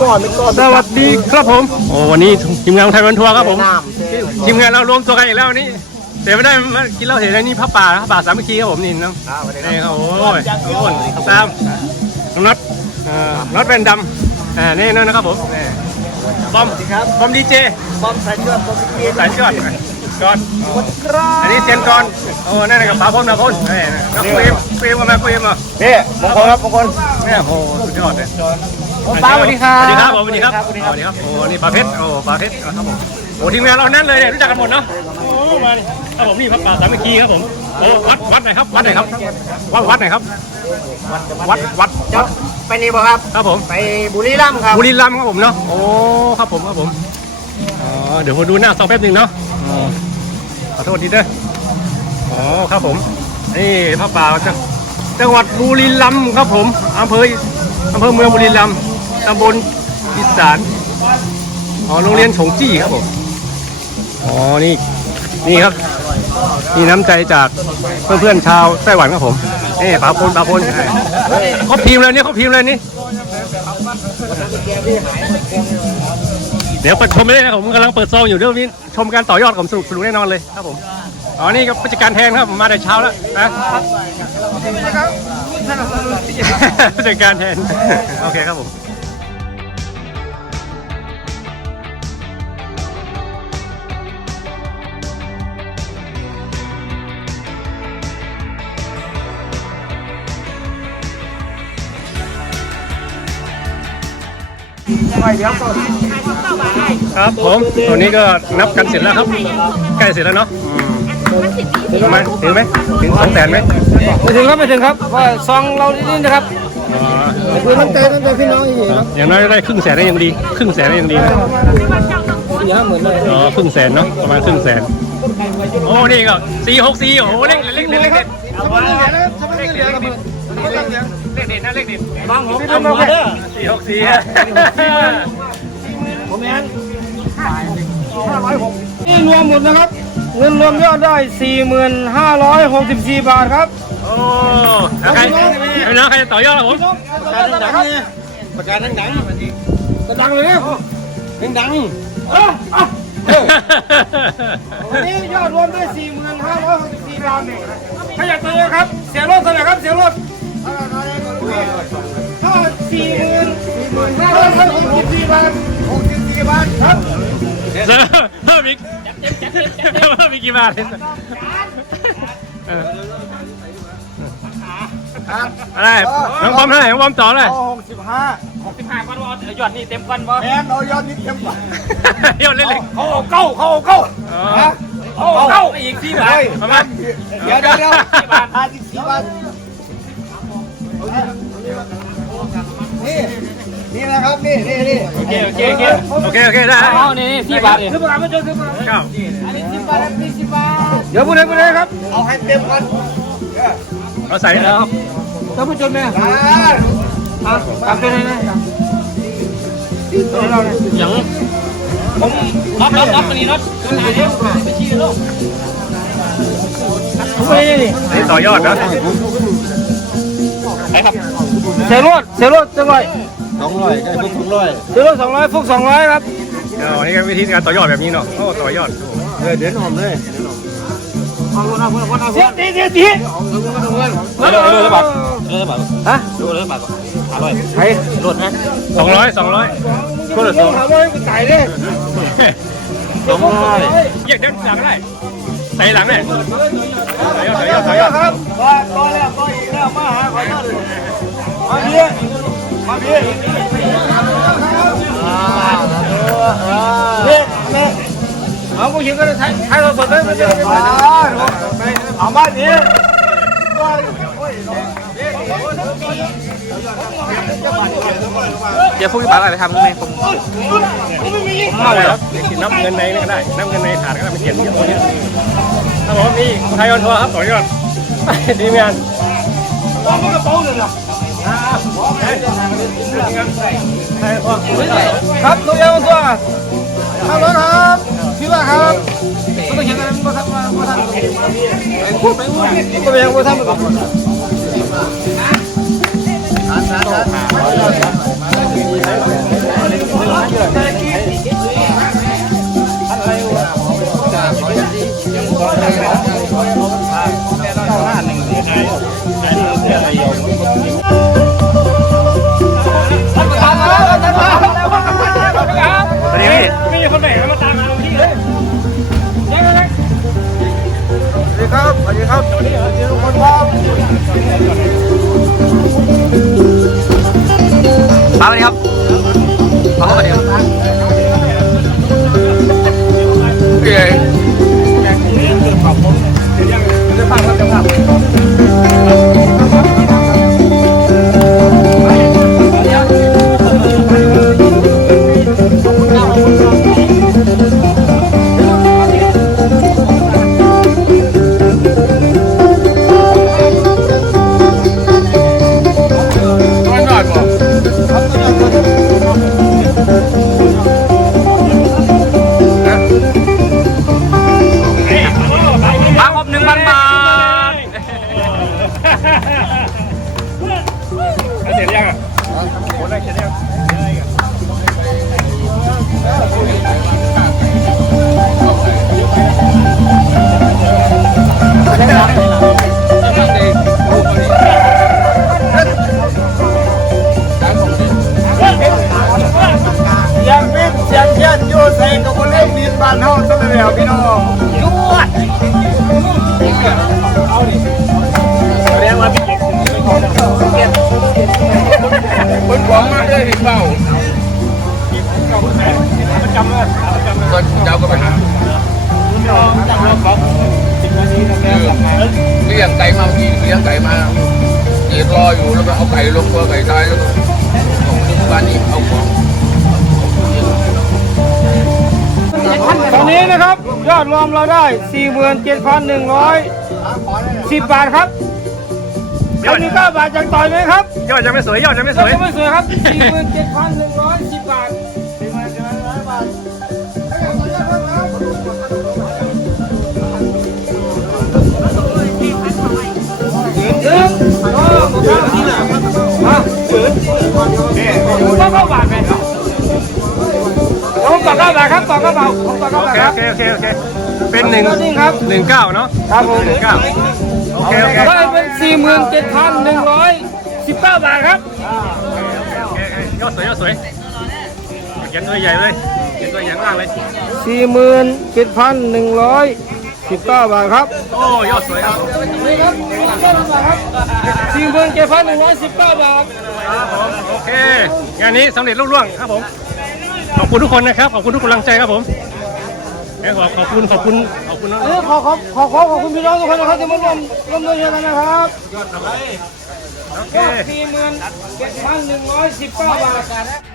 ก้อนเป็นก้อนสวัสดีครับผม โอ้วันนี้ทีมงานของไทยวันทัวร์ครับผมน้ำทีมงานเรารวมตัวกันอีกแล้ววันนี้เสียไม่ได้มากินเหล้าเห็นอะไรนี่พระป่าพระป่าสามัคคีครับผมนี่น้องนี่ครับโอ้ยโอ้ยตามน้องน็อตเอ่อน็อตแวนดำอ่านี่นั่นนะครับผมนี่บอมครับบอมดีเจบอมสายเชือกบอมเกียร์สายชอดก่อนครับอันนี้เซียนกอนโอ้นั่นนะกับป๋าพลมาพลนี่นะน้องคุยคุยมามาคุยมานี่มงคลครับมงคลเนี่ยโอ้สุดยอดเลย ป้าสวัสดีครับสวัสดีครับผมสวัสดีครับสวัสดีครับโอ้นี่ปลาเพชรโอ้ปลาเพชรครับผมโอ้ทีมงานเรานั่นเลยเนี่ยรู้จักกันหมดเนาะโอ้มาดิครับผมนี่พระป่าสามัคคีครับผมโอ้วัดวัดไหนครับวัดไหนครับวัดวัดไหนครับวัดวัดจะไปนี่บ่ครับครับผมไปบุรีรัมย์ครับบุรีรัมย์ครับผมเนาะโอ้ครับผมครับผมอ๋อเดี๋ยวผมดูหน้าซองแป๊บหนึงเนาะอ๋อขอโทษทีเด้ออ๋อครับผมนี่พระป่าจังจังหวัดบุรีรัมย์ครับผมอำเภออำเภอเมืองบุรีรัมย์ ตำบลอีสานอ๋อโรงเรียนฉงจี้ครับผมอ๋อนี่นี่ครับนี่น้ำใจจากเพื่อนๆชาวไต้หวันครับผมนี่ปาพลปาพลครบทีมเลยนี่ครบทีมเลยนี่เดี๋ยวไปชมเลยนะครับผมกำลังเปิดซองอยู่เดี๋ยวนี้ชมการต่อยอดของสนุกสนุกแน่นอนเลยครับผมอ๋อนี่ก็ผู้จัดการแทนครับผมมาแต่เช้าแล้วนะผู้จัดการแทนโอเคครับผม ครับผมตอนนี้ก็นับกันเสร็จแล้วครับ ใกล้เสร็จแล้วเนาะถึงไหมถึงไหมถึงสองแสนไหมไม่ถึงครับไม่ถึงครับว่าซองเรานี่นะครับอ๋อคือตั้งใจตั้งใจพี่น้องอย่างนี้เนาะอย่างน้อยได้ครึ่งแสนได้ยังดี ครึ่งแสนได้ยังดีนะสี่ห้าหมื่นเลยอ๋อครึ่งแสนเนาะประมาณครึ่งแสนโอ้นี่ก็สี่หกสี่โอ้โหเลขเลขเด็ดเลขเด็ดทำไมเหลือนะทำไมเหลือกับมือเล ขเด็ดนะเลขเด็ดบางผมทำมาเด้อสี่หกสี่ผมเองนี่รวมหมดนะครับ เงินรวมยอดได้4564บาทครับโอ้แล้วใครพี่น้องใครจะต่อยอดครับผมประกาศดังๆเนี่ยประกาศดังจะดังเลยนะๆดังวันนี้ยอดรวมได้4564บาทเนี่ยใครอยากต่อยครับ เสียรถเท่าไหร่ครับ เสียรถ ถ้า4564บาทๆหกสิบสี่บาทครับเพิ่มอีกเพิ่มอีกกี่บาทเอออะไรน้องบอมเท่าไหร่น้องบอมต่อเลยหกสิบห้า65กันว่ายอดนี่เต็มกันบ่แอนเอายอดนิดเต็มกว่าเดี๋ยวเล็กๆเขาเก้าเขาเก้าเขาเก้าอีกสี่บาทประมาณเดี๋ยวเดี๋ยวเดี๋ยวสี่บาทห้าสิบสี่บาท นี่นี่นะครับนี่นี่นี่โอเคโอเคโอเคโอเคโอเคได้เอานี่สี่บาทนี่คือบาทไม่เจอคือบาทเก้าเดี๋ยวพูดเลยพูดเลยครับเอาให้เต็มก่อนเราใส่แล้วท่านผู้ชมเนี่ยอ่าตามไปเลยนะอย่างผมรับรับรับมันนี่รับคุณหาเดียวไปชี้เลยลูกผมไปนี่นี่นี่ต่อยอดนะ เสียรถเสียรถจังไรสองร้อยได้ทุกสองร้อยเสียรถสองร้อยฟุกสองร้อยครับอ๋อนี่ก็วิธีการต่อยอดแบบนี้เนาะโอ้ต่อยอดเดี๋ยวเดี๋ยวหอมเลยเสียตีเสียตีเออเออบัตรฮะใช้รถนะสองร้อยสองร้อยก็เลยสองถามว่าให้กูตายเลยสองร้อยเยี่ยเดินหลังได้ใส่หลังเนี่ยต่อยอดต่อยอดต่อยอดครับก็ก็แล้วก็อีก แล้วมาหาขอโทษมาเบี้ยมาเบี้ยเนี่ยเนี่ยเอาผู้หญิงก็ได้ใช้ใช้เราสดเลยไม่ใช่ไม่ใช่เอาบ้านนี้เดี๋ยวพวกที่บ้าอะไรทำไหมผมเมาแล้วนับเงินในนี่ก็ได้นับเงินในถาดก็ได้มันเขียนเยอะตัวนี้ครับผมนี่ไทยออนทัวร์ครับต่อยอดดีงาน ต้องมันกระเป๋าเลยเหรอไทยออนทัวร์ครับตัวเดียวตัวฮัลโหลครับพี่ว่าครับไม่ต้องเขียนอะไรมาทำมามาทำไปพูดไปพูดก็ไปยังมาทำไปก่อน Peraí. บ้านเฮาซะแล้วพี่น้องเรียกว่าพี่เก่งคนของมาเลยพี่เป้าจำเลยประจำเลยก็เจ้าก็ไปหาเลี้ยงไก่มาเมื่อกี้เลี้ยงไก่มาเกียรออยู่แล้วก็เอาไก่ลงตัวไก่ตายแล้วก็ของที่บ้านนี้เอาของ ตอนนี้นะครับ ยอดรวมเราได้ 47,110 บาทครับยอดนี้9บาทยังต่อยไหมครับยอดยังไม่สวยยอดยังไม่สยอวดยยังไม่สวยครับ 47,110 บาทต้องเข้าบาทไหมผม ต่อเข้าบาทครับต่อเข้าบาทผมต่อเข้าโอบาทเคคโอรับเคโอเคโอเคเป็นหนึ่งยอดนิ่งครับหนึ่งเก้าเนาะครับผมหนึ่งเก้าโอเคโอเคได้เป็น47,119บาทครับโอเคโอเคยอดสวยยอดสวยเขียนตัวใหญ่เลยเขียนตัวใหญ่ข้างล่างเลย47,119บาทครับ โอ้ยอดสวยครับนี่ครับ47,119บาทครับผมโอเคงานนี้สำเร็จรุ่ร่วงครับผม ขอบคุณทุกคนนะครับ ขอบคุณทุกกำลังใจครับผมงั้นขอขอบคุณขอบคุณขอบคุณน้องอันนี้ขอขอขอขอขอบคุณพี่น้องทุกคนนะครับที่มาร่วมร่วมด้วยช่วยกันนะครับโอเค47,119บาท